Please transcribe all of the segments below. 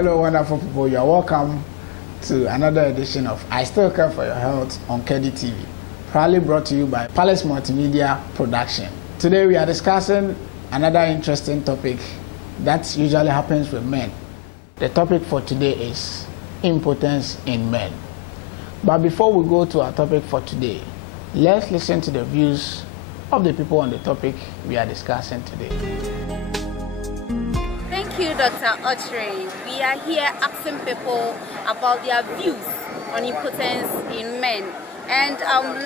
Hello, wonderful people. You are welcome to another edition of I Still Care for Your Health on Kedi TV, proudly brought to you by Palace Multimedia Production. Today we are discussing another interesting topic that usually happens with men. The topic for today is impotence in men. But before we go to our topic for today, let's listen to the views of the people on the topic we are discussing today. Thank you, Dr. Ochre. We are here asking people about their views on impotence in men. And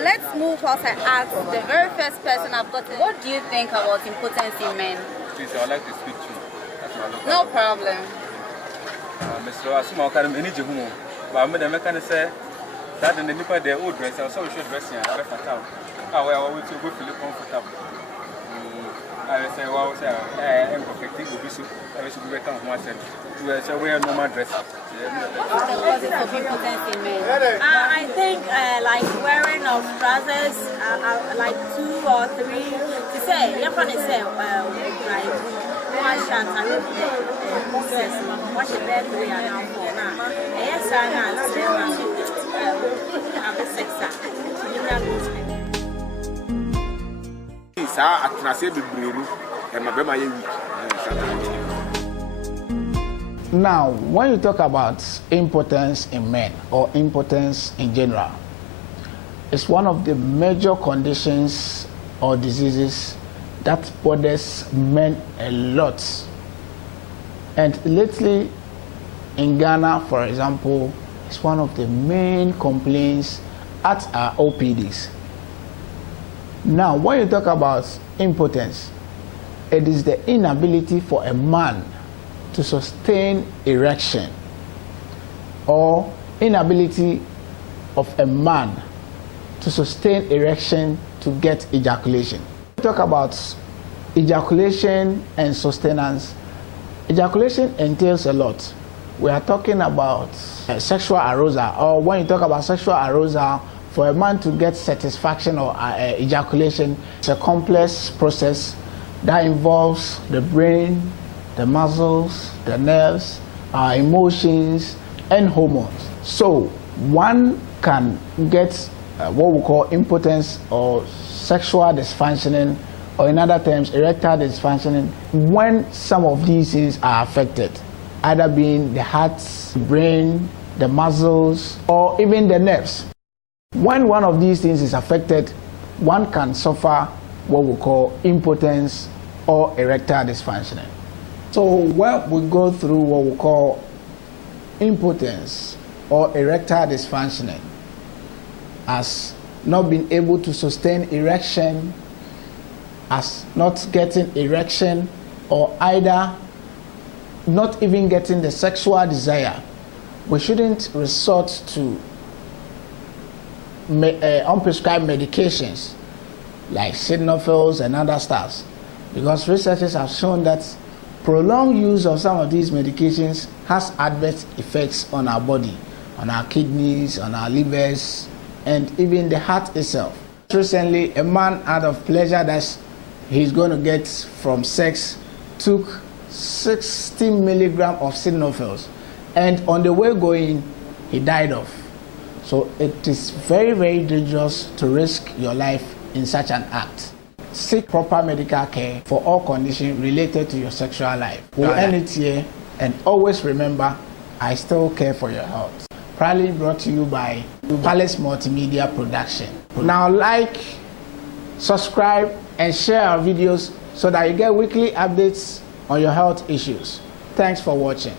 let's move on and ask the very first person I've got. What do you think about impotence in men? Please, I would like to speak to you. No problem. Mr. Asuma, I can't manage you. But I'm going to say that in the Nipa, they're old dress. I saw you dressing at the town. I will to go feel comfortable. I say, well, I'm perfecting the issue. I should be become one set to wear normal dress. What's the causes of impotence in men? I think like wearing of trousers, like 2 or 3. To say, you're going to say, like one shot, I don't know, watch it there 3 and now 4 now. Yes, I have a 6. Now, when you talk about impotence in men or impotence in general, it's one of the major conditions or diseases that bothers men a lot. And lately in Ghana, for example, it's one of the main complaints at our OPDs. Now, when you talk about impotence, it is the inability for a man to sustain erection or inability of a man to sustain erection to get ejaculation. We talk about ejaculation and sustenance. Ejaculation entails a lot. We are talking about sexual arousal, or when you talk about sexual arousal, for a man to get satisfaction or ejaculation, it's a complex process that involves the brain, the muscles, the nerves, our emotions, and hormones. So one can get what we call impotence or sexual dysfunctioning, or in other terms, erectile dysfunctioning, when some of these things are affected, either being the heart, brain, the muscles, or even the nerves. When one of these things is affected, one can suffer what we call impotence or erectile dysfunctioning. So when we go through what we call impotence or erectile dysfunctioning, as not being able to sustain erection, as not getting erection, or either not even getting the sexual desire, we shouldn't resort to unprescribed medications like sildenafil and other stuff, because researchers have shown that prolonged use of some of these medications has adverse effects on our body, on our kidneys, on our livers, and even the heart itself. Recently, a man, out of pleasure that he's going to get from sex, took 60 milligrams of sildenafil, and on the way going, he died off. So it is very, very dangerous to risk your life in such an act. Seek proper medical care for all conditions related to your sexual life. We'll end it here, and always remember, I still care for your health. Proudly brought to you by Palace Multimedia Production. Now like, subscribe, and share our videos so that you get weekly updates on your health issues. Thanks for watching.